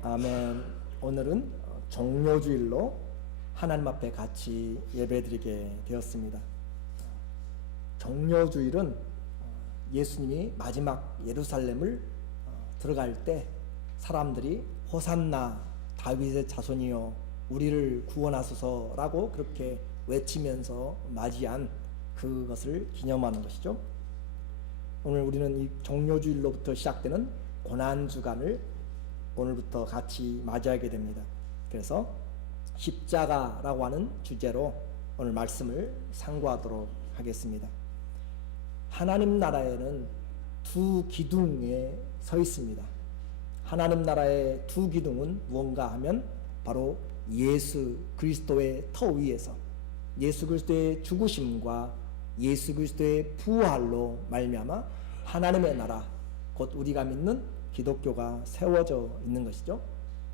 아멘. 오늘은 종료주일로 하나님 앞에 같이 예배드리게 되었습니다. 종료주일은 예수님이 마지막 예루살렘을 들어갈 때 사람들이 호산나 다윗의 자손이여 우리를 구원하소서라고 그렇게 외치면서 맞이한 그것을 기념하는 것이죠. 오늘 우리는 이 종료주일로부터 시작되는 고난주간을 오늘부터 같이 맞이하게 됩니다. 그래서 십자가라고 하는 주제로 오늘 말씀을 상고하도록 하겠습니다. 하나님 나라에는 두 기둥에 서 있습니다. 하나님 나라의 두 기둥은 무언가 하면 바로 예수 그리스도의 터 위에서 예수 그리스도의 죽으심과 예수 그리스도의 부활로 말미암아 하나님의 나라, 곧 우리가 믿는 기독교가 세워져 있는 것이죠.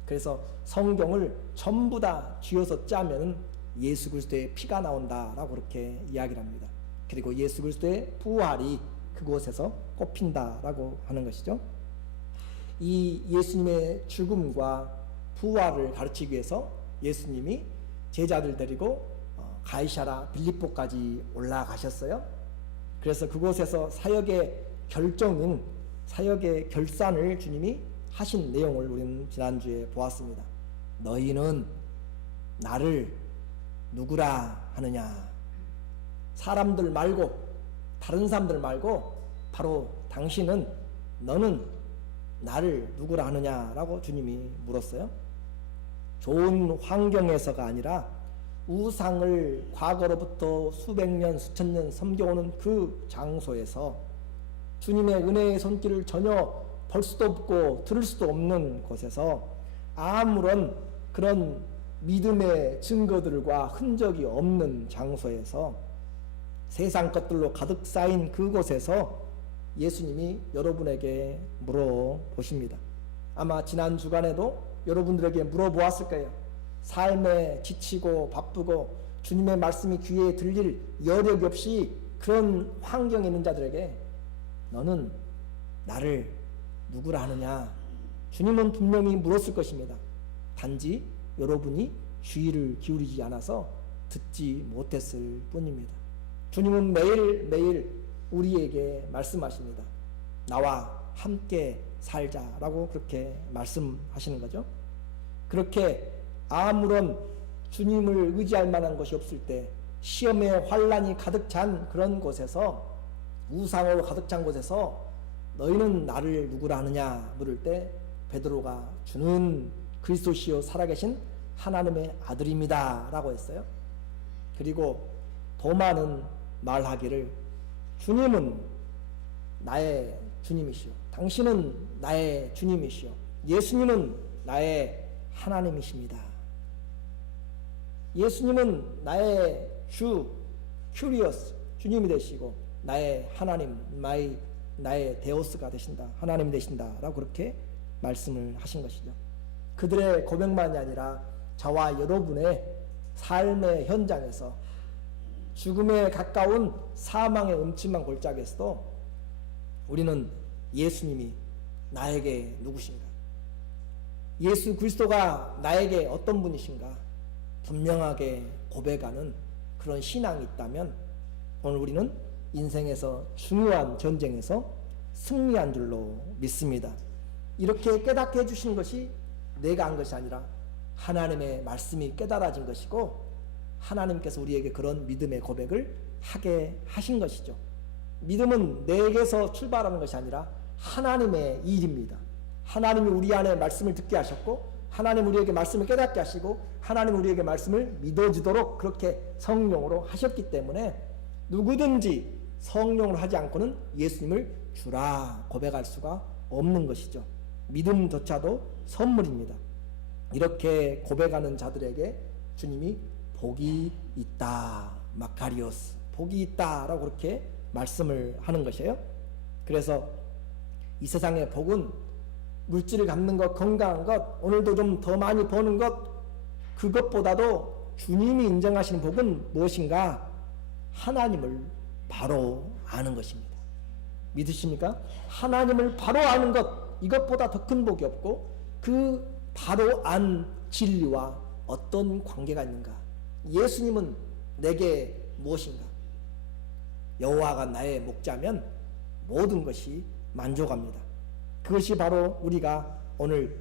그래서 성경을 전부 다 쥐어서 짜면 예수 그리스도의 피가 나온다라고 그렇게 이야기를 합니다. 그리고 예수 그리스도의 부활이 그곳에서 꼽힌다라고 하는 것이죠. 이 예수님의 죽음과 부활을 가르치기 위해서 예수님이 제자들 데리고 가이사랴 빌립보까지 올라가셨어요. 그래서 그곳에서 사역의 결정인 사역의 결산을 주님이 하신 내용을 우리는 지난주에 보았습니다. 너희는 나를 누구라 하느냐? 사람들 말고 다른 사람들 말고 바로 당신은 너는 나를 누구라 하느냐라고 주님이 물었어요. 좋은 환경에서가 아니라 우상을 과거로부터 수백 년 수천 년 섬겨오는 그 장소에서 주님의 은혜의 손길을 전혀 볼 수도 없고 들을 수도 없는 곳에서 아무런 그런 믿음의 증거들과 흔적이 없는 장소에서 세상 것들로 가득 쌓인 그곳에서 예수님이 여러분에게 물어보십니다. 아마 지난 주간에도 여러분들에게 물어보았을 거예요. 삶에 지치고 바쁘고 주님의 말씀이 귀에 들릴 여력이 없이 그런 환경에 있는 자들에게 너는 나를 누구라 하느냐? 주님은 분명히 물었을 것입니다. 단지 여러분이 주의를 기울이지 않아서 듣지 못했을 뿐입니다. 주님은 매일매일 우리에게 말씀하십니다. 나와 함께 살자라고 그렇게 말씀하시는 거죠. 그렇게 아무런 주님을 의지할 만한 것이 없을 때, 시험의 환란이 가득 찬 그런 곳에서, 우상으로 가득 찬 곳에서 너희는 나를 누구라 하느냐 물을 때 베드로가 주는 그리스도시요 살아계신 하나님의 아들입니다 라고 했어요. 그리고 도마는 말하기를 주님은 나의 주님이시오, 당신은 나의 주님이시오, 예수님은 나의 하나님이십니다. 예수님은 나의 주 큐리어스 주님이 되시고 나의 하나님 나의 데오스가 되신다, 하나님이 되신다라고 그렇게 말씀을 하신 것이죠. 그들의 고백만이 아니라 저와 여러분의 삶의 현장에서 죽음에 가까운 사망의 음침한 골짜기에서도 우리는 예수님이 나에게 누구신가, 예수 그리스도가 나에게 어떤 분이신가 분명하게 고백하는 그런 신앙이 있다면 오늘 우리는 인생에서 중요한 전쟁에서 승리한 줄로 믿습니다. 이렇게 깨닫게 해주신 것이 내가 한 것이 아니라 하나님의 말씀이 깨달아진 것이고 하나님께서 우리에게 그런 믿음의 고백을 하게 하신 것이죠. 믿음은 내게서 출발하는 것이 아니라 하나님의 일입니다. 하나님이 우리 안에 말씀을 듣게 하셨고 하나님 우리에게 말씀을 깨닫게 하시고 하나님 우리에게 말씀을 믿어지도록 그렇게 성령으로 하셨기 때문에 누구든지 성령으로 하지 않고는 예수님을 주라 고백할 수가 없는 것이죠. 믿음조차도 선물입니다. 이렇게 고백하는 자들에게 주님이 복이 있다, 마카리오스, 복이 있다라고 그렇게 말씀을 하는 것이에요. 그래서 이 세상의 복은 물질을 갖는 것, 건강한 것, 오늘도 좀 더 많이 버는 것, 그것보다도 주님이 인정하시는 복은 무엇인가? 하나님을 바로 아는 것입니다. 믿으십니까? 하나님을 바로 아는 것, 이것보다 더 큰 복이 없고 그 바로 안 진리와 어떤 관계가 있는가? 예수님은 내게 무엇인가? 여호와가 나의 목자면 모든 것이 만족합니다. 그것이 바로 우리가 오늘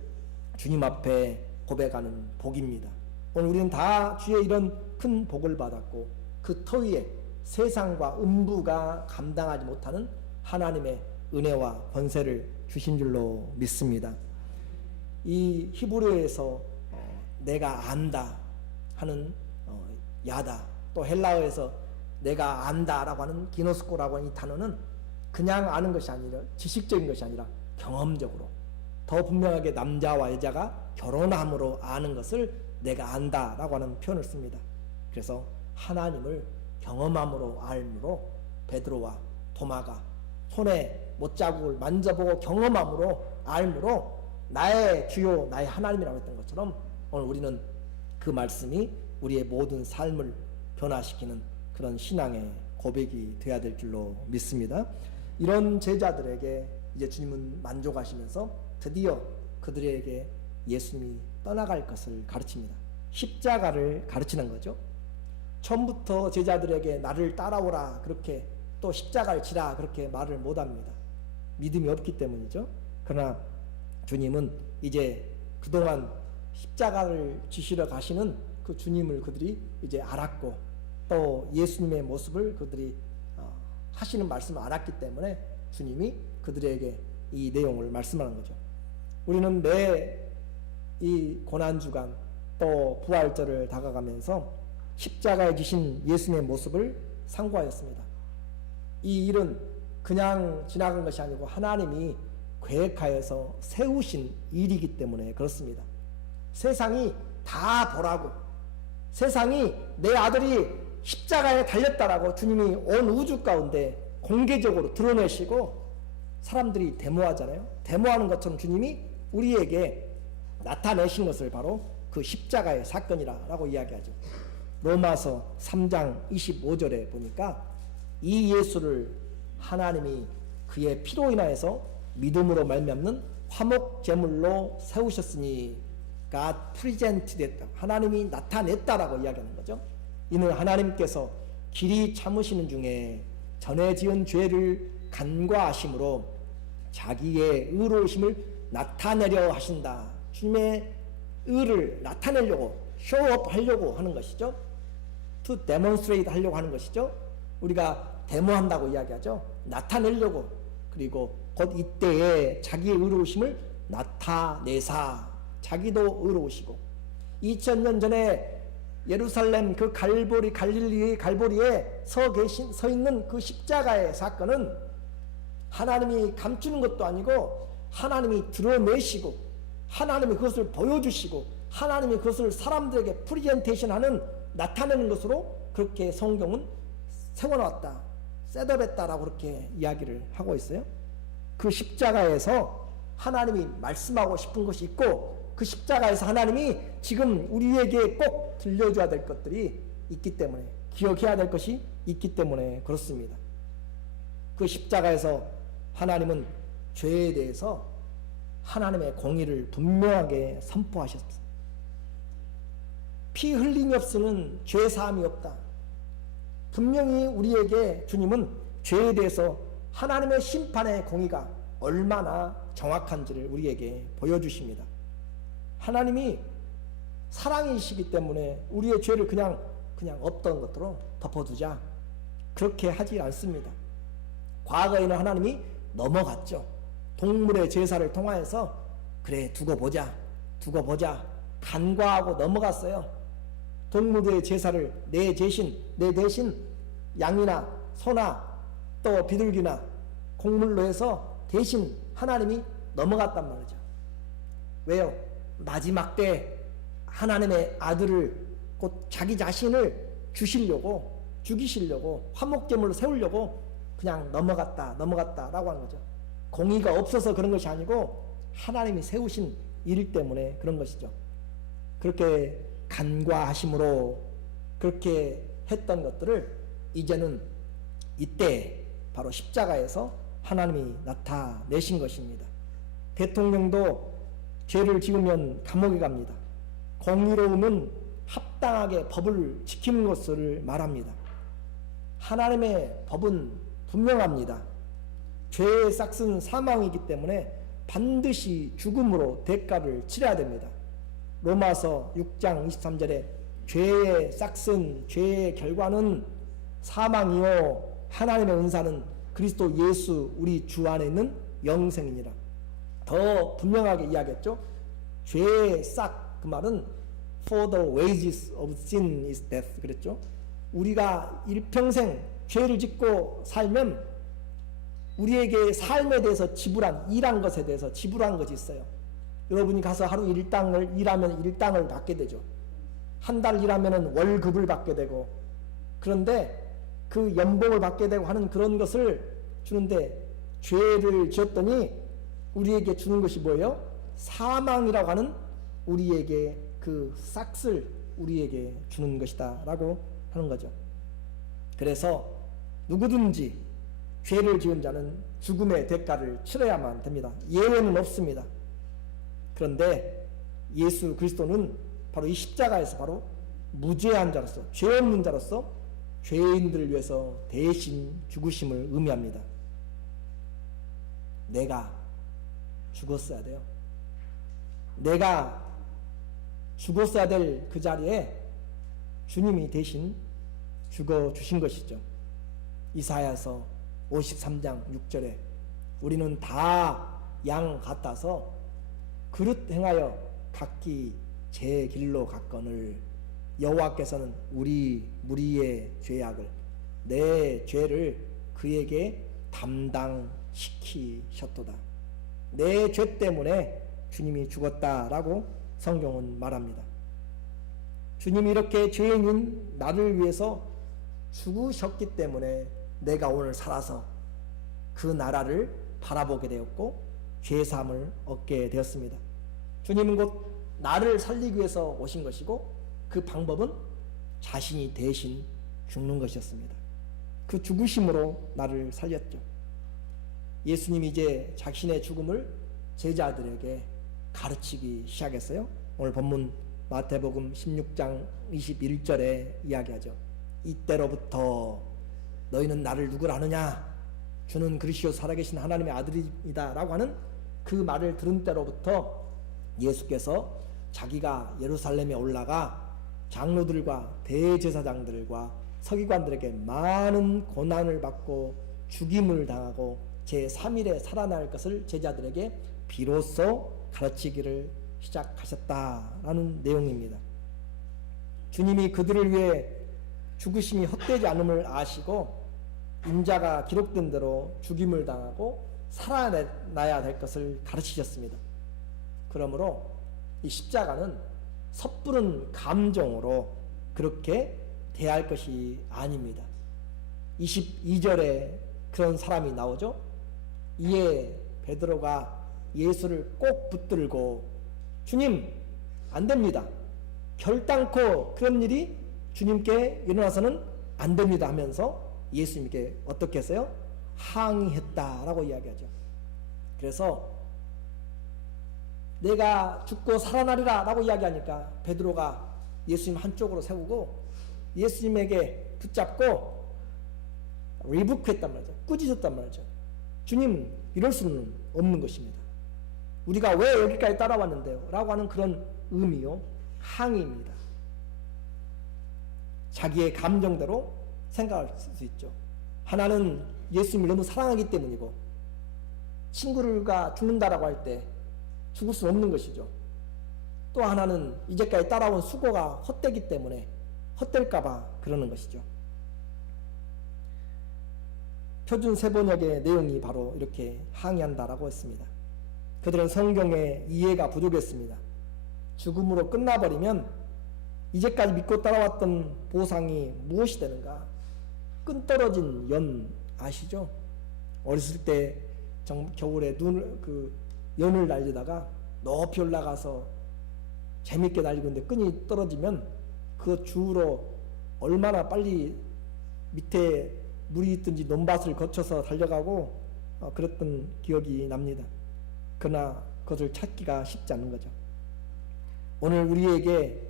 주님 앞에 고백하는 복입니다. 오늘 우리는 다 주의 이런 큰 복을 받았고 그 터위에 세상과 음부가 감당하지 못하는 하나님의 은혜와 권세를 주신 줄로 믿습니다. 이 히브리어에서 내가 안다 하는 야다, 또 헬라어에서 내가 안다라고 하는 기노스코라고 하는 이 단어는 그냥 아는 것이 아니라 지식적인 것이 아니라 경험적으로 더 분명하게 남자와 여자가 결혼함으로 아는 것을 내가 안다라고 하는 표현을 씁니다. 그래서 하나님을 경험함으로 알므로 베드로와 도마가 손에 못자국을 만져보고 경험함으로 알므로 나의 주요 나의 하나님이라고 했던 것처럼 오늘 우리는 그 말씀이 우리의 모든 삶을 변화시키는 그런 신앙의 고백이 되어야 될 줄로 믿습니다. 이런 제자들에게 이제 주님은 만족하시면서 드디어 그들에게 예수님이 떠나갈 것을 가르칩니다. 십자가를 가르치는 거죠. 처음부터 제자들에게 나를 따라오라 그렇게 또 십자가를 지라 그렇게 말을 못합니다. 믿음이 없기 때문이죠. 그러나 주님은 이제 그동안 십자가를 지시러 가시는 그 주님을 그들이 이제 알았고 또 예수님의 모습을 그들이 하시는 말씀을 알았기 때문에 주님이 그들에게 이 내용을 말씀하는 거죠. 우리는 매 이 고난주간 또 부활절을 다가가면서 십자가에 지신 예수님의 모습을 상고하였습니다. 이 일은 그냥 지나간 것이 아니고 하나님이 계획하여서 세우신 일이기 때문에 그렇습니다. 세상이 다 보라고, 세상이 내 아들이 십자가에 달렸다라고 주님이 온 우주 가운데 공개적으로 드러내시고 사람들이 데모하잖아요. 데모하는 것처럼 주님이 우리에게 나타내신 것을 바로 그 십자가의 사건이라고 이야기하죠. 로마서 3장 25절에 보니까 이 예수를 하나님이 그의 피로 인하여서 믿음으로 말미암는 화목 제물로 세우셨으니 God presented, 하나님이 나타냈다라고 이야기하는 거죠. 이는 하나님께서 길이 참으시는 중에 전에 지은 죄를 간과하심으로 자기의 의로우심을 나타내려 하신다. 주님의 의를 나타내려고, 쇼업 하려고 하는 것이죠. To demonstrate 하려고 하는 것이죠. 우리가 데모한다고 이야기하죠. 나타내려고. 그리고 곧 이때에 자기의 의로우심을 나타내사, 자기도 의로우시고 2000년 전에 예루살렘 그 갈릴리의 갈보리에 서 있는 그 십자가의 사건은 하나님이 감추는 것도 아니고 하나님이 드러내시고 하나님이 그것을 보여주시고 하나님이 그것을 사람들에게 프리젠테이션하는 나타내는 것으로 그렇게 성경은 세워놨다, 셋업했다라고 그렇게 이야기를 하고 있어요. 그 십자가에서 하나님이 말씀하고 싶은 것이 있고 그 십자가에서 하나님이 지금 우리에게 꼭 들려줘야 될 것들이 있기 때문에, 기억해야 될 것이 있기 때문에 그렇습니다. 그 십자가에서 하나님은 죄에 대해서 하나님의 공의를 분명하게 선포하셨습니다. 피 흘림이 없으면 죄 사함이 없다. 분명히 우리에게 주님은 죄에 대해서 하나님의 심판의 공의가 얼마나 정확한지를 우리에게 보여주십니다. 하나님이 사랑이시기 때문에 우리의 죄를 그냥 없던 것으로 덮어두자, 그렇게 하지 않습니다. 과거에는 하나님이 넘어갔죠. 동물의 제사를 통하여서 그래 두고 보자 간과하고 넘어갔어요. 동물의 제사를 내 대신 양이나 소나 또 비둘기나 곡물로 해서 대신 하나님이 넘어갔단 말이죠. 왜요? 마지막 때 하나님의 아들을 곧 자기 자신을 죽이시려고 화목제물로 세우려고 그냥 넘어갔다라고 하는 거죠. 공의가 없어서 그런 것이 아니고 하나님이 세우신 일 때문에 그런 것이죠. 그렇게 간과하심으로 그렇게 했던 것들을 이제는 이때 바로 십자가에서 하나님이 나타내신 것입니다. 대통령도 죄를 지으면 감옥에 갑니다. 공의로움은 합당하게 법을 지키는 것을 말합니다. 하나님의 법은 분명합니다. 죄의 싹은 사망이기 때문에 반드시 죽음으로 대가를 치러야 됩니다. 로마서 6장 23절에 죄의 싹은, 죄의 결과는 사망이요 하나님의 은사는 그리스도 예수 우리 주 안에 있는 영생이니라. 더 분명하게 이야기했죠. 죄의 싹, 그 말은 For the wages of sin is death 그랬죠. 우리가 일평생 죄를 짓고 살면 우리에게 삶에 대해서 지불한, 일한 것에 대해서 지불한 것이 있어요. 여러분이 가서 하루 일당을 일하면 일당을 받게 되죠. 한 달 일하면 월급을 받게 되고, 그런데 그 연봉을 받게 되고 하는 그런 것을 주는데, 죄를 지었더니 우리에게 주는 것이 뭐예요? 사망이라고 하는 우리에게 그 싹을 우리에게 주는 것이다 라고 하는 거죠. 그래서 누구든지 죄를 지은 자는 죽음의 대가를 치러야만 됩니다. 예외는 없습니다. 그런데 예수 그리스도는 바로 이 십자가에서 바로 무죄한 자로서, 죄 없는 자로서 죄인들을 위해서 대신 죽으심을 의미합니다. 내가 죽었어야 돼요. 내가 죽었어야 될 그 자리에 주님이 대신 죽어주신 것이죠. 이사야서 53장 6절에 우리는 다 양 같아서 그릇 행하여 각기 제 길로 갔거늘 여호와께서는 우리 무리의 죄악을, 내 죄를 그에게 담당시키셨도다. 내 죄 때문에 주님이 죽었다라고 성경은 말합니다. 주님이 이렇게 죄인인 나를 위해서 죽으셨기 때문에 내가 오늘 살아서 그 나라를 바라보게 되었고 죄사함을 얻게 되었습니다. 주님은 곧 나를 살리기 위해서 오신 것이고 그 방법은 자신이 대신 죽는 것이었습니다. 그 죽으심으로 나를 살렸죠. 예수님이 이제 자신의 죽음을 제자들에게 가르치기 시작했어요. 오늘 본문 마태복음 16장 21절에 이야기하죠. 이때로부터 너희는 나를 누구라 하느냐? 주는 그리스도 살아계신 하나님의 아들이다 라고 하는 그 말을 들은 때로부터 예수께서 자기가 예루살렘에 올라가 장로들과 대제사장들과 서기관들에게 많은 고난을 받고 죽임을 당하고 제3일에 살아날 것을 제자들에게 비로소 가르치기를 시작하셨다라는 내용입니다. 주님이 그들을 위해 죽으심이 헛되지 않음을 아시고 인자가 기록된 대로 죽임을 당하고 살아나야 될 것을 가르치셨습니다. 그러므로 이 십자가는 섣부른 감정으로 그렇게 대할 것이 아닙니다. 22절에 그런 사람이 나오죠. 이에 베드로가 예수를 꼭 붙들고 주님 안 됩니다. 결단코 그런 일이 주님께 일어나서는 안 됩니다 하면서 예수님께 어떻게 했어요? 항의했다라고 이야기하죠. 그래서 내가 죽고 살아나리라 라고 이야기하니까 베드로가 예수님 한쪽으로 세우고 예수님에게 붙잡고 리부크했단 말이죠. 꾸짖었단 말이죠. 주님 이럴 수는 없는 것입니다. 우리가 왜 여기까지 따라왔는데요? 라고 하는 그런 의미요. 항의입니다. 자기의 감정대로 생각할 수 있죠. 하나는 예수님을 너무 사랑하기 때문이고 친구가 죽는다라고 할 때 죽을 수 없는 것이죠. 또 하나는 이제까지 따라온 수고가 헛되기 때문에 헛될까봐 그러는 것이죠. 표준 세번역의 내용이 바로 이렇게 항의한다라고 했습니다. 그들은 성경의 이해가 부족했습니다. 죽음으로 끝나버리면 이제까지 믿고 따라왔던 보상이 무엇이 되는가? 끈 떨어진 연 아시죠? 어렸을 때 겨울에 연을 날리다가 높이 올라가서 재밌게 날리고 있는데 끈이 떨어지면 그 주우러 얼마나 빨리 밑에 물이 있든지 논밭을 거쳐서 달려가고 그랬던 기억이 납니다. 그러나 그것을 찾기가 쉽지 않는 거죠. 오늘 우리에게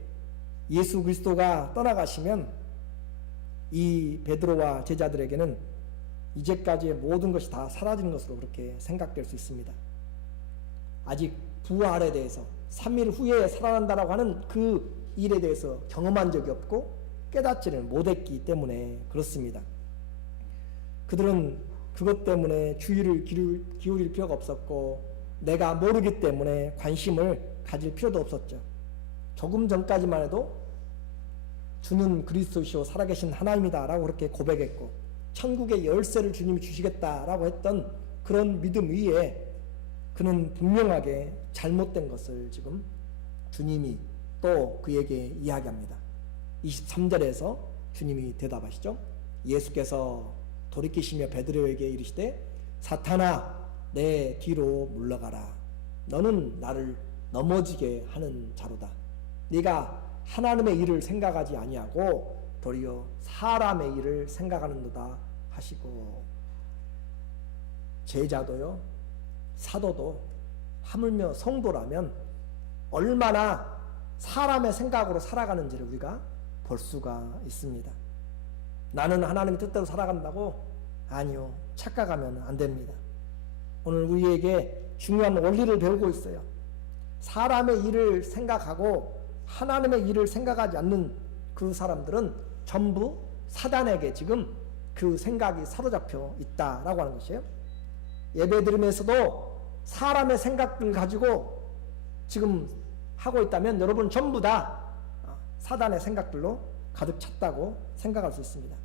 예수 그리스도가 떠나가시면 이 베드로와 제자들에게는 이제까지의 모든 것이 다 사라지는 것으로 그렇게 생각될 수 있습니다. 아직 부활에 대해서 3일 후에 살아난다라고 하는 그 일에 대해서 경험한 적이 없고 깨닫지를 못했기 때문에 그렇습니다. 그들은 그것 때문에 주의를 기울일 필요가 없었고 내가 모르기 때문에 관심을 가질 필요도 없었죠. 조금 전까지만 해도 주는 그리스도시요 살아계신 하나님이다 라고 그렇게 고백했고 천국의 열쇠를 주님이 주시겠다라고 했던 그런 믿음 위에 그는 분명하게 잘못된 것을 지금 주님이 또 그에게 이야기합니다. 23절에서 주님이 대답하시죠. 예수께서 돌이키시며 베드로에게 이르시되 사탄아 내 뒤로 물러가라. 너는 나를 넘어지게 하는 자로다. 네가 하나님의 일을 생각하지 아니하고 도리어 사람의 일을 생각하는도다 하시고, 제자도요 사도도 하물며 성도라면 얼마나 사람의 생각으로 살아가는지를 우리가 볼 수가 있습니다. 나는 하나님의 뜻대로 살아간다고? 아니요, 착각하면 안 됩니다. 오늘 우리에게 중요한 원리를 배우고 있어요. 사람의 일을 생각하고 하나님의 일을 생각하지 않는 그 사람들은 전부 사단에게 지금 그 생각이 사로잡혀 있다라고 하는 것이에요. 예배드리면서도 사람의 생각을 가지고 지금 하고 있다면 여러분 전부 다 사단의 생각들로 가득 찼다고 생각할 수 있습니다.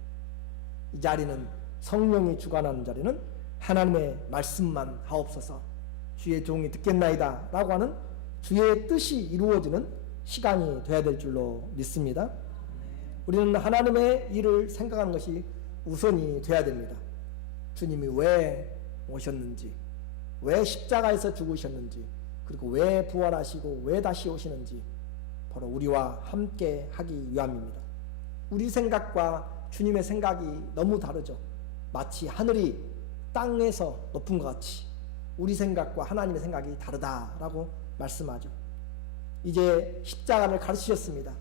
이 자리는, 성령이 주관하는 자리는 하나님의 말씀만 하옵소서, 주의 종이 듣겠나이다 라고 하는 주의 뜻이 이루어지는 시간이 돼야 될 줄로 믿습니다. 우리는 하나님의 일을 생각하는 것이 우선이 돼야 됩니다. 주님이 왜 오셨는지, 왜 십자가에서 죽으셨는지, 그리고 왜 부활하시고 왜 다시 오시는지 바로 우리와 함께 하기 위함입니다. 우리 생각과 주님의 생각이 너무 다르죠. 마치 하늘이 땅에서 높은 것 같이 우리 생각과 하나님의 생각이 다르다라고 말씀하죠. 이제 십자가를 가르치셨습니다.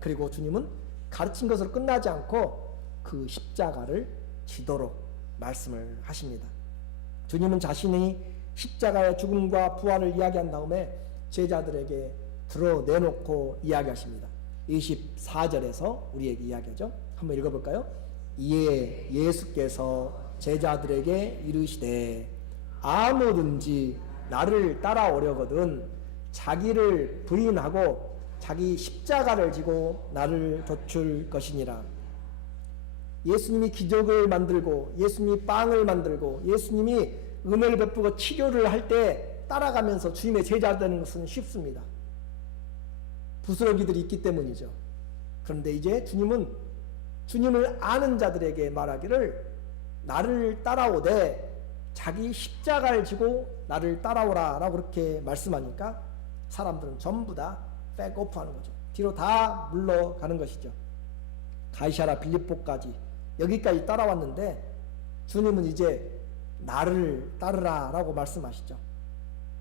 그리고 주님은 가르친 것으로 끝나지 않고 그 십자가를 지도록 말씀을 하십니다. 주님은 자신이 십자가의 죽음과 부활을 이야기한 다음에 제자들에게 드러내놓고 이야기하십니다. 24절에서 우리에게 이야기하죠. 한번 읽어볼까요? 이에 예수께서 제자들에게 이르시되 아무든지 나를 따라오려거든 자기를 부인하고 자기 십자가를 지고 나를 좇을 것이니라. 예수님이 기적을 만들고 예수님이 빵을 만들고 예수님이 은혜를 베푸고 치료를 할 때 따라가면서 주님의 제자 되는 것은 쉽습니다. 부스러기들이 있기 때문이죠. 그런데 이제 주님은 주님을 아는 자들에게 말하기를 나를 따라오되 자기 십자가를 지고 나를 따라오라 라고 그렇게 말씀하니까 사람들은 전부 다 백오프하는 거죠. 뒤로 다 물러가는 것이죠. 가이사랴 빌립보까지 여기까지 따라왔는데 주님은 이제 나를 따르라 라고 말씀하시죠.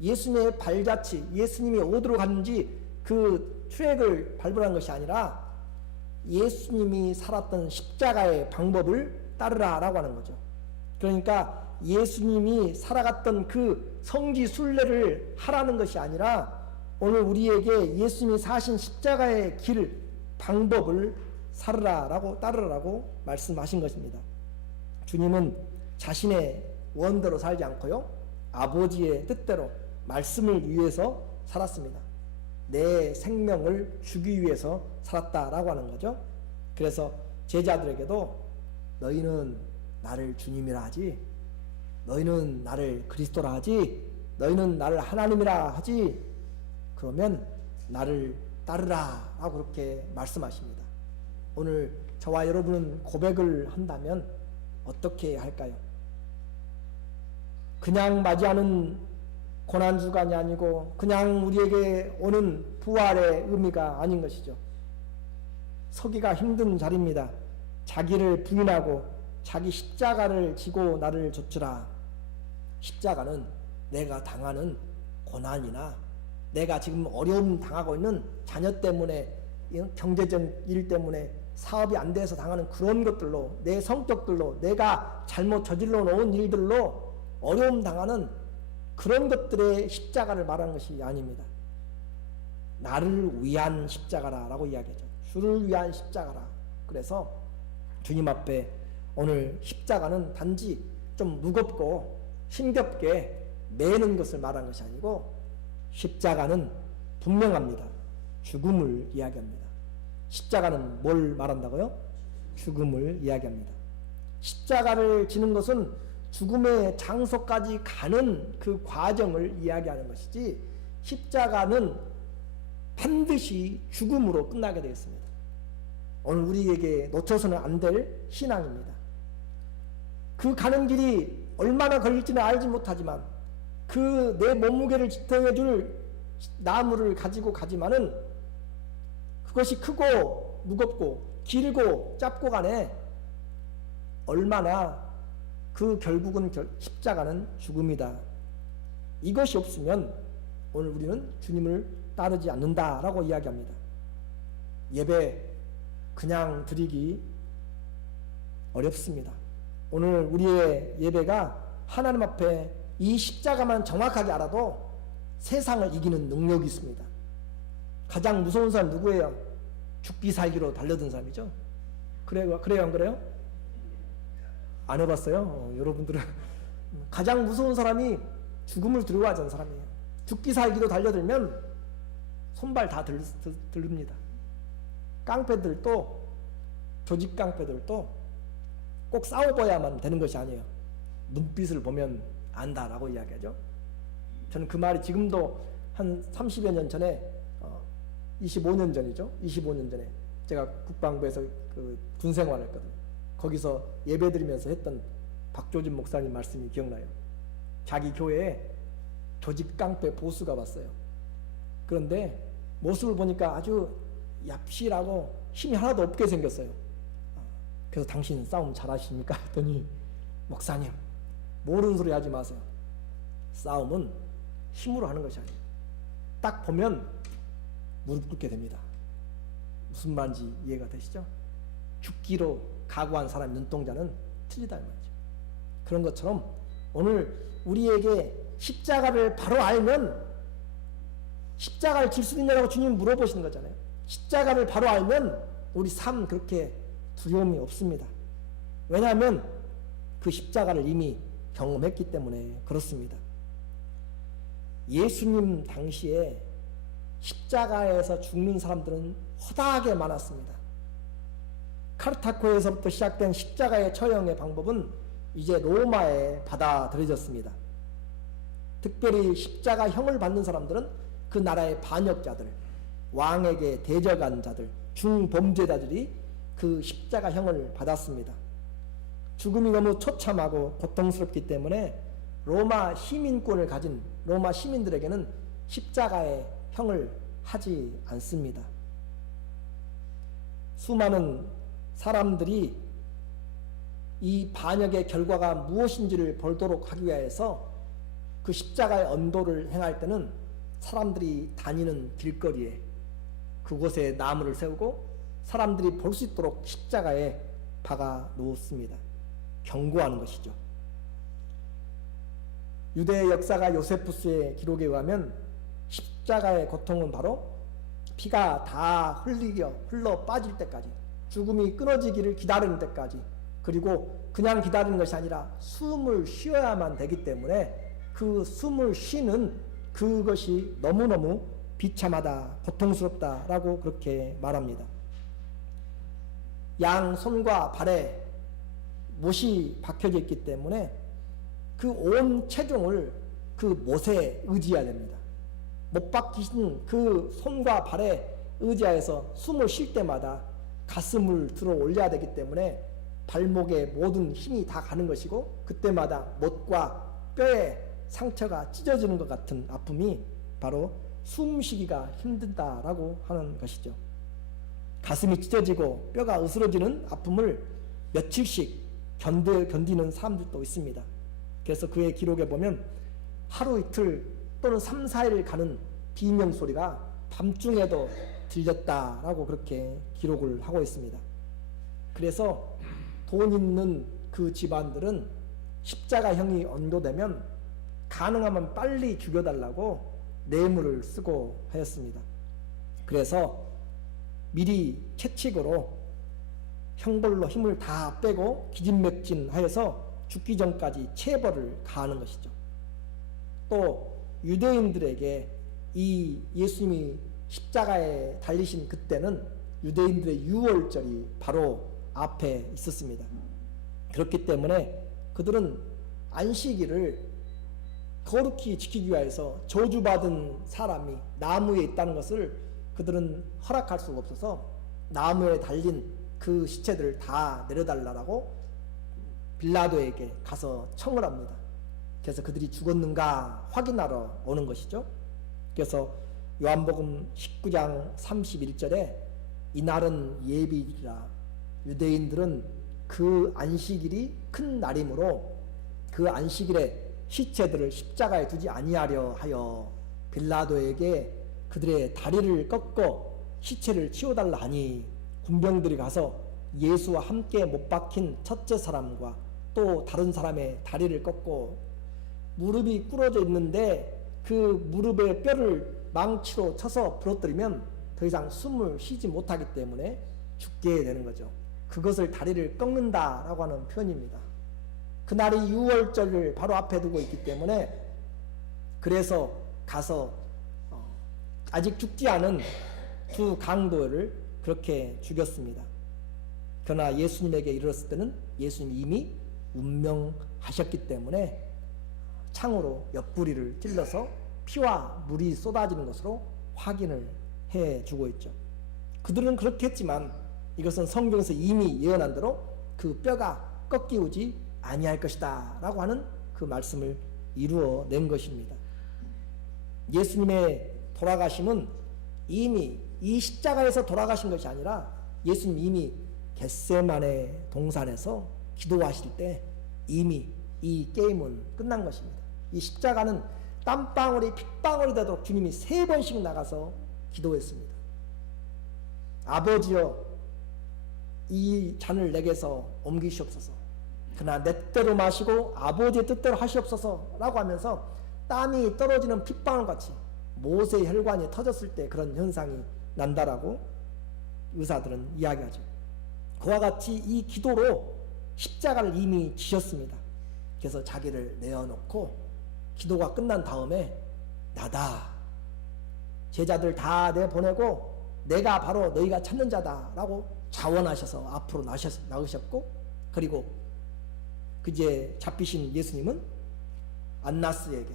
예수님의 발자취, 예수님이 어디로 갔는지 그 트랙을 밟으라는 것이 아니라 예수님이 살았던 십자가의 방법을 따르라 라고 하는 거죠. 그러니까 예수님이 살아갔던 그 성지 순례를 하라는 것이 아니라 오늘 우리에게 예수님이 사신 십자가의 길, 방법을 살으라 라고 따르라고 말씀하신 것입니다. 주님은 자신의 원대로 살지 않고요, 아버지의 뜻대로 말씀을 위해서 살았습니다. 내 생명을 주기 위해서 살았다라고 하는 거죠. 그래서 제자들에게도 너희는 나를 주님이라 하지, 너희는 나를 그리스도라 하지, 너희는 나를 하나님이라 하지, 그러면 나를 따르라 하고 그렇게 말씀하십니다. 오늘 저와 여러분은 고백을 한다면 어떻게 할까요? 그냥 맞이하는 고난주간이 아니고 그냥 우리에게 오는 부활의 의미가 아닌 것이죠. 서기가 힘든 자리입니다. 자기를 부인하고 자기 십자가를 지고 나를 좇으라. 십자가는 내가 당하는 고난이나 내가 지금 어려움 당하고 있는 자녀 때문에 경제적 일 때문에 사업이 안 돼서 당하는 그런 것들로 내 성격들로 내가 잘못 저질러 놓은 일들로 어려움 당하는 그런 것들의 십자가를 말하는 것이 아닙니다. 나를 위한 십자가라고 이야기하죠. 주를 위한 십자가라. 그래서 주님 앞에 오늘 십자가는 단지 좀 무겁고 힘겹게 매는 것을 말하는 것이 아니고 십자가는 분명합니다. 죽음을 이야기합니다. 십자가는 뭘 말한다고요? 죽음을 이야기합니다. 십자가를 지는 것은 죽음의 장소까지 가는 그 과정을 이야기하는 것이지 십자가는 반드시 죽음으로 끝나게 되었습니다. 오늘 우리에게 놓쳐서는 안 될 신앙입니다. 그 가는 길이 얼마나 걸릴지는 알지 못하지만 그 내 몸무게를 지탱해 줄 나무를 가지고 가지만은 그것이 크고 무겁고 길고 짧고 간에 얼마나 그 결국은 십자가는 죽음이다. 이것이 없으면 오늘 우리는 주님을 따르지 않는다라고 이야기합니다. 예배 그냥 드리기 어렵습니다. 오늘 우리의 예배가 하나님 앞에 이 십자가만 정확하게 알아도 세상을 이기는 능력이 있습니다. 가장 무서운 사람 누구예요? 죽기 살기로 달려든 사람이죠. 그래요 안 그래요? 안 해봤어요? 여러분들은 가장 무서운 사람이 죽음을 두려워하는 사람이에요. 죽기 살기로 달려들면 손발 다 들립니다. 깡패들도 조직 깡패들도 꼭 싸워봐야만 되는 것이 아니에요. 눈빛을 보면 안다라고 이야기하죠. 저는 그 말이 지금도 한 30여 년 전에 25년 전이죠. 25년 전에 제가 국방부에서 그 군생활을 했거든요. 거기서 예배드리면서 했던 박조진 목사님 말씀이 기억나요. 자기 교회에 조직 깡패 보수가 왔어요. 그런데 모습을 보니까 아주 얍실하고 힘이 하나도 없게 생겼어요. 그래서 당신 싸움 잘하십니까? 했더니 목사님 모르는 소리 하지 마세요. 싸움은 힘으로 하는 것이 아니에요. 딱 보면 무릎 꿇게 됩니다. 무슨 말인지 이해가 되시죠? 죽기로 각오한 사람의 눈동자는 틀리다 이 말이죠. 그런 것처럼 오늘 우리에게 십자가를 바로 알면 십자가를 질 수 있냐고 주님 물어보시는 거잖아요. 십자가를 바로 알면 우리 삶 그렇게 두려움이 없습니다. 왜냐하면 그 십자가를 이미 경험했기 때문에 그렇습니다. 예수님 당시에 십자가에서 죽는 사람들은 허다하게 많았습니다. 카르타코에서부터 시작된 십자가의 처형의 방법은 이제 로마에 받아들여졌습니다. 특별히 십자가형을 받는 사람들은 그 나라의 반역자들, 왕에게 대적한 자들, 중범죄자들이 그 십자가형을 받았습니다. 죽음이 너무 처참하고 고통스럽기 때문에 로마 시민권을 가진 로마 시민들에게는 십자가의 형을 하지 않습니다. 수많은 사람들이 이 반역의 결과가 무엇인지를 볼도록 하기 위해서 그 십자가의 언도를 행할 때는 사람들이 다니는 길거리에 그곳에 나무를 세우고 사람들이 볼 수 있도록 십자가에 박아 놓습니다. 경고하는 것이죠. 유대 역사가 요세푸스의 기록에 의하면 십자가의 고통은 바로 피가 다 흘러 빠질 때까지, 죽음이 끊어지기를 기다리는 때까지, 그리고 그냥 기다리는 것이 아니라 숨을 쉬어야만 되기 때문에 그 숨을 쉬는 그것이 너무너무 비참하다, 고통스럽다라고 그렇게 말합니다. 양 손과 발에 못이 박혀져 있기 때문에 그 온 체중을 그 못에 의지해야 됩니다. 못 박히신 그 손과 발에 의지하여서 숨을 쉴 때마다 가슴을 들어 올려야 되기 때문에 발목에 모든 힘이 다 가는 것이고 그때마다 못과 뼈에 상처가 찢어지는 것 같은 아픔이 바로 숨쉬기가 힘들다라고 하는 것이죠. 가슴이 찢어지고 뼈가 으스러지는 아픔을 며칠씩 견디는 사람들도 있습니다. 그래서 그의 기록에 보면 하루 이틀 또는 3, 4일 가는 비명 소리가 밤중에도 들렸다라고 그렇게 기록을 하고 있습니다. 그래서 돈 있는 그 집안들은 십자가형이 언도되면 가능하면 빨리 죽여달라고 뇌물을 쓰고 하였습니다. 그래서 미리 채찍으로 형벌로 힘을 다 빼고 기진맥진하여서 죽기 전까지 체벌을 가하는 것이죠. 또 유대인들에게 이 예수님이 십자가에 달리신 그때는 유대인들의 유월절이 바로 앞에 있었습니다. 그렇기 때문에 그들은 안식일을 거룩히 지키기 위해서 저주받은 사람이 나무에 있다는 것을 그들은 허락할 수가 없어서 나무에 달린 그 시체들을 다 내려달라고 빌라도에게 가서 청을 합니다. 그래서 그들이 죽었는가 확인하러 오는 것이죠. 그래서 요한복음 19장 31절에 이날은 예비일이라, 유대인들은 그 안식일이 큰 날이므로 그 안식일에 시체들을 십자가에 두지 아니하려 하여 빌라도에게 그들의 다리를 꺾어 시체를 치워달라 하니, 군병들이 가서 예수와 함께 못 박힌 첫째 사람과 또 다른 사람의 다리를 꺾고 무릎이 꿇어져 있는데 그 무릎에 뼈를 망치로 쳐서 부러뜨리면 더 이상 숨을 쉬지 못하기 때문에 죽게 되는 거죠. 그것을 다리를 꺾는다라고 하는 표현입니다. 그날이 유월절을 바로 앞에 두고 있기 때문에 그래서 가서 아직 죽지 않은 두 강도를 그렇게 죽였습니다. 그러나 예수님에게 이르렀을 때는 예수님이 이미 운명하셨기 때문에 창으로 옆구리를 찔러서 피와 물이 쏟아지는 것으로 확인을 해주고 있죠. 그들은 그렇게 했지만 이것은 성경에서 이미 예언한 대로 그 뼈가 꺾이우지 아니할 것이다 라고 하는 그 말씀을 이루어낸 것입니다. 예수님의 돌아가심은 이미 이 십자가에서 돌아가신 것이 아니라 예수님 이미 겟세마네 동산에서 기도하실 때 이미 이 게임은 끝난 것입니다. 이 십자가는 땀방울이 핏방울이 되도록 주님이 3번씩 나가서 기도했습니다. 아버지여, 이 잔을 내게서 옮기시옵소서. 그러나 내 뜻대로 마시고 아버지의 뜻대로 하시옵소서 라고 하면서 땀이 떨어지는 핏방울같이 모세의 혈관이 터졌을 때 그런 현상이 난다라고 의사들은 이야기하죠. 그와 같이 이 기도로 십자가를 이미 지셨습니다. 그래서 자기를 내어놓고 기도가 끝난 다음에 나다, 제자들 다 내보내고 내가 바로 너희가 찾는 자다 라고 자원하셔서 앞으로 나으셨고, 그리고 그제 잡히신 예수님은 안나스에게,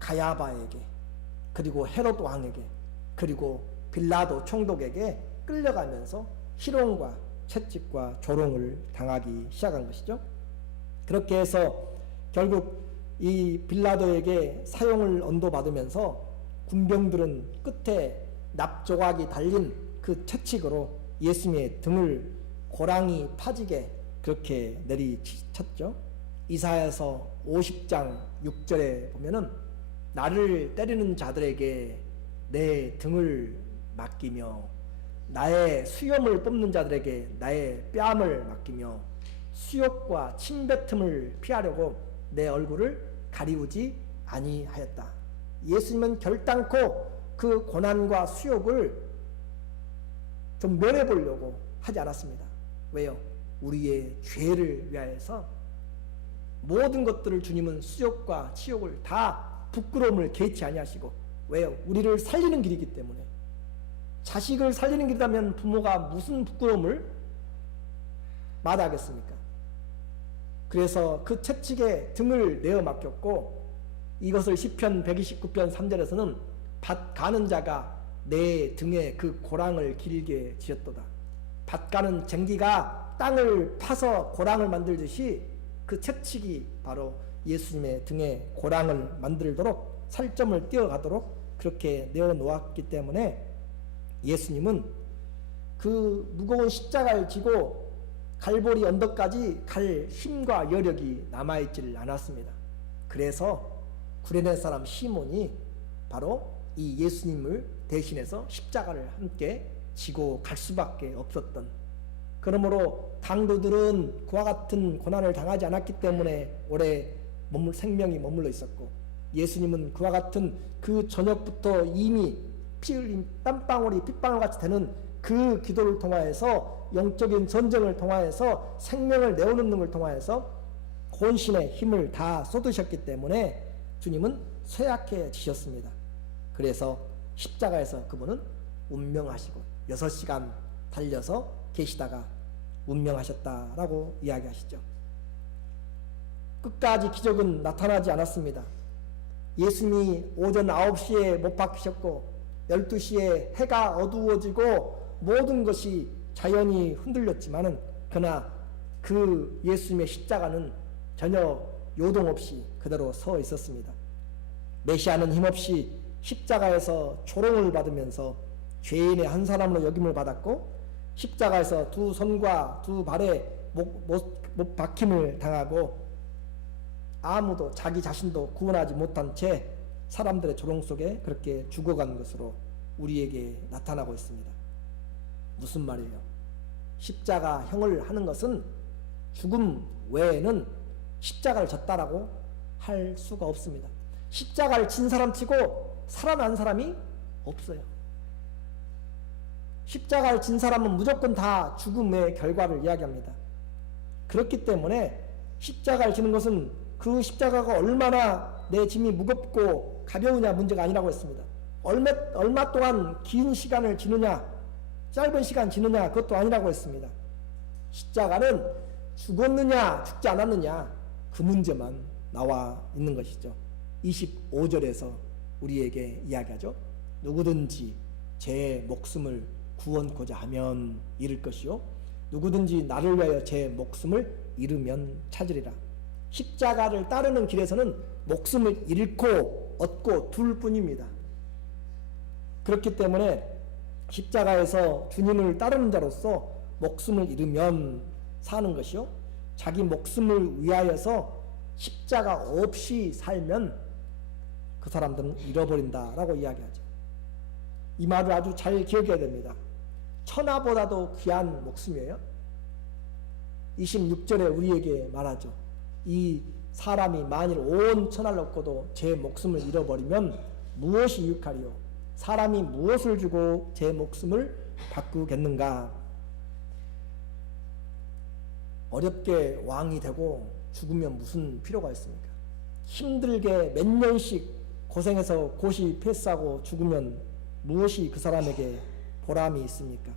가야바에게, 그리고 헤롯 왕에게, 그리고 빌라도 총독에게 끌려가면서 희롱과 채찍과 조롱을 당하기 시작한 것이죠. 그렇게 해서 결국 이 빌라도에게 사형을 언도받으면서 군병들은 끝에 납조각이 달린 그 채찍으로 예수님의 등을 고랑이 파지게 그렇게 내리쳤죠. 이사야서 50장 6절에 보면은 나를 때리는 자들에게 내 등을 맡기며 나의 수염을 뽑는 자들에게 나의 뺨을 맡기며 수욕과 침뱉음을 피하려고 내 얼굴을 가리우지 아니하였다. 예수님은 결단코 그 고난과 수욕을 좀 면해보려고 하지 않았습니다. 왜요? 우리의 죄를 위하여서 모든 것들을 주님은 수욕과 치욕을 다 부끄러움을 개치 아니하시고, 왜요? 우리를 살리는 길이기 때문에. 자식을 살리는 길이라면 부모가 무슨 부끄러움을 마다하겠습니까? 그래서 그 채찍에 등을 내어 맡겼고, 이것을 시편 129편 3절에서는 밭 가는 자가 내 등에 그 고랑을 길게 지었도다. 밭 가는 쟁기가 땅을 파서 고랑을 만들듯이 그 채찍이 바로 예수님의 등에 고랑을 만들도록, 살점을 띄어가도록 그렇게 내어 놓았기 때문에 예수님은 그 무거운 십자가를 지고 갈보리 언덕까지 갈 힘과 여력이 남아있지를 않았습니다. 그래서 구레네 사람 시몬이 바로 이 예수님을 대신해서 십자가를 함께 지고 갈 수밖에 없었던, 그러므로 당도들은 그와 같은 고난을 당하지 않았기 때문에 오래 생명이 머물러 있었고, 예수님은 그와 같은 그 저녁부터 이미 피 흘린 땀방울이 핏방울같이 되는 그 기도를 통하여서, 영적인 전쟁을 통하여서, 생명을 내어놓는 걸 통하여서 혼신의 힘을 다 쏟으셨기 때문에 주님은 쇠약해지셨습니다. 그래서 십자가에서 그분은 운명하시고 6시간 달려서 계시다가 운명하셨다라고 이야기하시죠. 끝까지 기적은 나타나지 않았습니다. 예수님이 오전 9시에 못 박히셨고 12시에 해가 어두워지고 모든 것이 자연이 흔들렸지만은, 그러나 그 예수님의 십자가는 전혀 요동 없이 그대로 서 있었습니다. 메시아는 힘없이 십자가에서 조롱을 받으면서 죄인의 한 사람으로 여김을 받았고, 십자가에서 두 손과 두 발에 못 박힘을 당하고, 아무도 자기 자신도 구원하지 못한 채 사람들의 조롱 속에 그렇게 죽어간 것으로 우리에게 나타나고 있습니다. 무슨 말이에요? 십자가형을 하는 것은 죽음 외에는 십자가를 졌다라고 할 수가 없습니다. 십자가를 진 사람 치고 살아난 사람이 없어요. 십자가를 진 사람은 무조건 다 죽음의 결과를 이야기합니다. 그렇기 때문에 십자가를 지는 것은 그 십자가가 얼마나 내 짐이 무겁고 가벼우냐 문제가 아니라고 했습니다. 얼마 동안 긴 시간을 지느냐, 짧은 시간 지느냐, 그것도 아니라고 했습니다. 십자가는 죽었느냐 죽지 않았느냐, 그 문제만 나와 있는 것이죠. 25절에서 우리에게 이야기하죠. 누구든지 제 목숨을 구원코자 하면 잃을 것이요, 누구든지 나를 위하여 제 목숨을 잃으면 찾으리라. 십자가를 따르는 길에서는 목숨을 잃고 얻고 둘 뿐입니다. 그렇기 때문에 십자가에서 주님을 따르는 자로서 목숨을 잃으면 사는 것이요, 자기 목숨을 위하여서 십자가 없이 살면 그 사람들은 잃어버린다라고 이야기하죠. 이 말을 아주 잘 기억해야 됩니다. 천하보다도 귀한 목숨이에요. 26절에 우리에게 말하죠. 이 사람이 만일 온 천하를 얻고도 제 목숨을 잃어버리면 무엇이 유익하리요? 사람이 무엇을 주고 제 목숨을 바꾸겠는가? 어렵게 왕이 되고 죽으면 무슨 필요가 있습니까? 힘들게 몇 년씩 고생해서 고시 패스하고 죽으면 무엇이 그 사람에게 보람이 있습니까?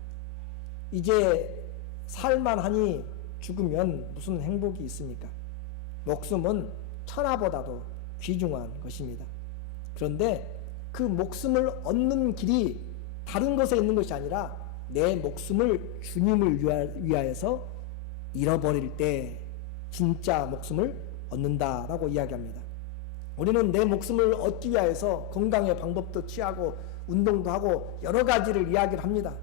이제 살만하니 죽으면 무슨 행복이 있습니까? 목숨은 천하보다도 귀중한 것입니다. 그런데 그 목숨을 얻는 길이 다른 것에 있는 것이 아니라 내 목숨을 주님을 위하여서 잃어버릴 때 진짜 목숨을 얻는다라고 이야기합니다. 우리는 내 목숨을 얻기 위해서 건강의 방법도 취하고 운동도 하고 여러 가지를 이야기를 합니다.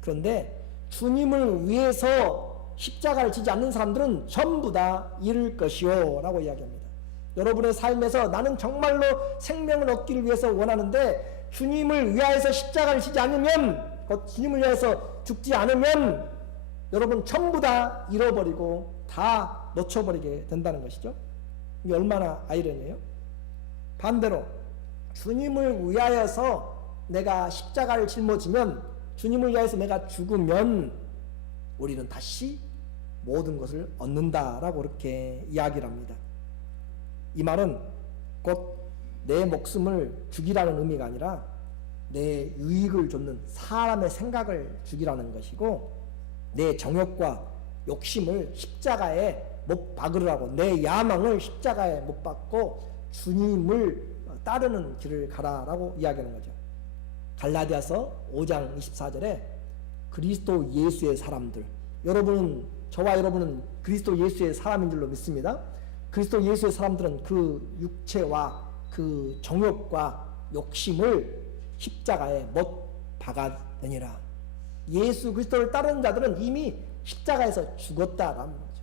그런데 주님을 위해서 십자가를 지지 않는 사람들은 전부 다 잃을 것이요 라고 이야기합니다. 여러분의 삶에서 나는 정말로 생명을 얻기를 위해서 원하는데 주님을 위하여서 십자가를 지지 않으면, 주님을 위해서 죽지 않으면 여러분 전부 다 잃어버리고 다 놓쳐버리게 된다는 것이죠. 이게 얼마나 아이러니해요. 반대로 주님을 위하여서 내가 십자가를 짊어지면, 주님을 위하여서 내가 죽으면 우리는 다시 모든 것을 얻는다라고 그렇게 이야기를 합니다. 이 말은 곧 내 목숨을 죽이라는 의미가 아니라 내 유익을 좇는 사람의 생각을 죽이라는 것이고, 내 정욕과 욕심을 십자가에 못 박으라고, 내 야망을 십자가에 못 박고 주님을 따르는 길을 가라라고 이야기하는 거죠. 갈라디아서 5장 24절에 그리스도 예수의 사람들, 저와 여러분은 그리스도 예수의 사람인 줄로 믿습니다. 그리스도 예수의 사람들은 그 육체와 그 정욕과 욕심을 십자가에 못 박아내니라. 예수 그리스도를 따르는 자들은 이미 십자가에서 죽었다라는 거죠.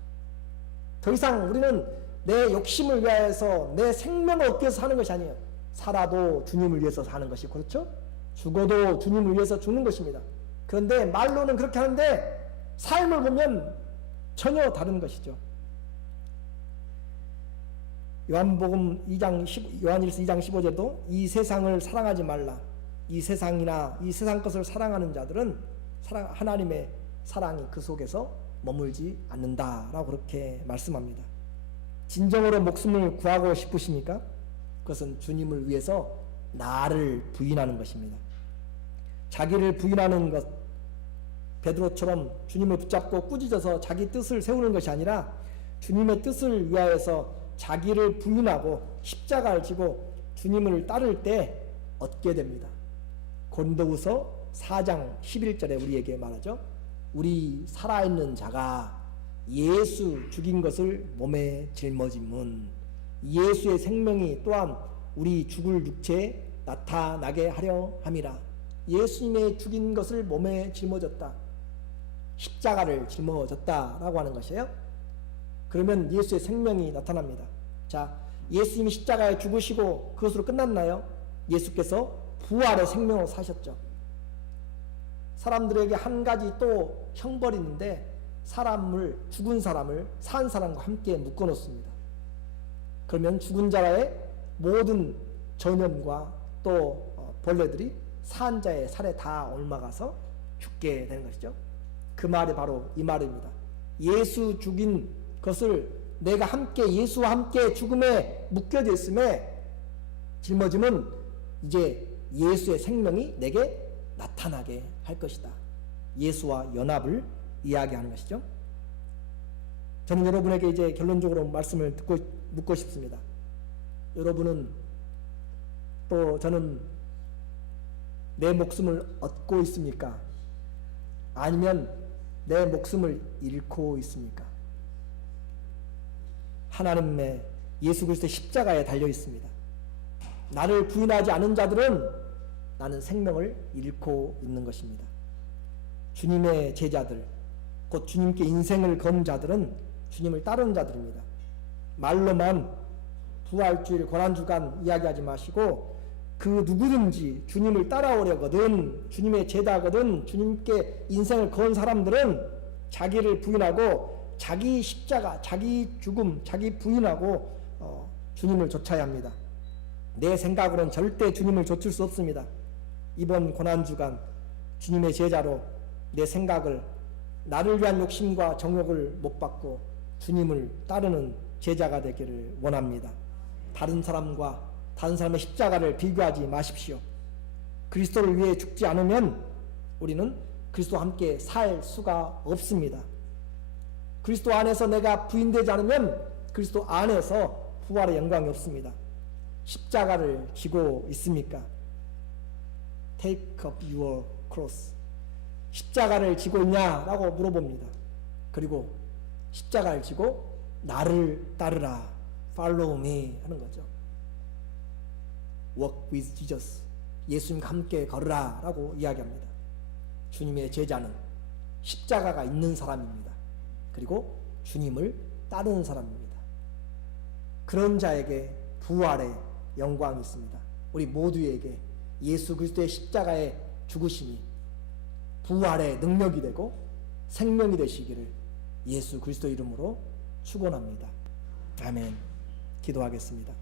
더 이상 우리는 내 욕심을 위하여서 내 생명을 얻기 위해서 사는 것이 아니에요. 살아도 주님을 위해서 사는 것이, 그렇죠? 죽어도 주님을 위해서 죽는 것입니다. 그런데 말로는 그렇게 하는데 삶을 보면 전혀 다른 것이죠. 요한복음 2장 요한일서 2장 15절도 이 세상을 사랑하지 말라. 이 세상이나 이 세상 것을 사랑하는 자들은 하나님의 사랑이 그 속에서 머물지 않는다라고 그렇게 말씀합니다. 진정으로 목숨을 구하고 싶으십니까? 그것은 주님을 위해서 나를 부인하는 것입니다. 자기를 부인하는 것, 베드로처럼 주님을 붙잡고 꾸짖어서 자기 뜻을 세우는 것이 아니라 주님의 뜻을 위하여서 자기를 부인하고 십자가를 지고 주님을 따를 때 얻게 됩니다. 고린도후서 4장 11절에 우리에게 말하죠. 우리 살아있는 자가 예수 죽인 것을 몸에 짊어짐은 예수의 생명이 또한 우리 죽을 육체에 나타나게 하려 함이라. 예수님의 죽인 것을 몸에 짊어졌다. 십자가를 짊어졌다라고 하는 것이에요. 그러면 예수의 생명이 나타납니다. 자, 예수님이 십자가에 죽으시고 그것으로 끝났나요? 예수께서 부활의 생명으로 사셨죠. 사람들에게 한 가지 또 형벌이 있는데 죽은 사람을 산 사람과 함께 묶어놓습니다. 그러면 죽은 자의 모든 전염과 또 벌레들이 산 자의 살에 다 옮아가서 죽게 되는 것이죠. 그 말이 바로 이 말입니다. 예수 죽인 것을 내가 함께 예수와 함께 죽음에 묶여져 있음에 짊어짐은 이제 예수의 생명이 내게 나타나게 할 것이다. 예수와 연합을 이야기하는 것이죠. 저는 여러분에게 이제 결론적으로 말씀을 묻고 싶습니다. 여러분은 또 저는 내 목숨을 얻고 있습니까? 아니면 내 목숨을 잃고 있습니까? 하나님의 예수 그리스도의 십자가에 달려 있습니다. 나를 부인하지 않은 자들은 나는 생명을 잃고 있는 것입니다. 주님의 제자들, 곧 주님께 인생을 건 자들은 주님을 따르는 자들입니다. 말로만 부활주일 고난주간 이야기하지 마시고 그 누구든지 주님을 따라오려거든, 주님의 제자거든, 주님께 인생을 건 사람들은 자기를 부인하고 자기 십자가, 자기 죽음, 자기 부인하고 주님을 좇아야 합니다. 내 생각으로는 절대 주님을 좇을 수 없습니다. 이번 고난주간 주님의 제자로 내 생각을, 나를 위한 욕심과 정욕을 못 받고 주님을 따르는 제자가 되기를 원합니다. 다른 사람의 십자가를 비교하지 마십시오. 그리스도를 위해 죽지 않으면 우리는 그리스도와 함께 살 수가 없습니다. 그리스도 안에서 내가 부인되지 않으면 그리스도 안에서 부활의 영광이 없습니다. 십자가를 지고 있습니까? Take up your cross. 십자가를 지고 있냐라고 물어봅니다. 그리고 십자가를 지고 나를 따르라. Follow me 하는 거죠. Walk with Jesus. 예수님과 함께 걸으라 라고 이야기합니다. 주님의 제자는 십자가가 있는 사람입니다. 그리고 주님을 따르는 사람입니다. 그런 자에게 부활의 영광이 있습니다. 우리 모두에게 예수 그리스도의 십자가의 죽으심이 부활의 능력이 되고 생명이 되시기를 예수 그리스도 이름으로 축원합니다. 아멘. 기도하겠습니다.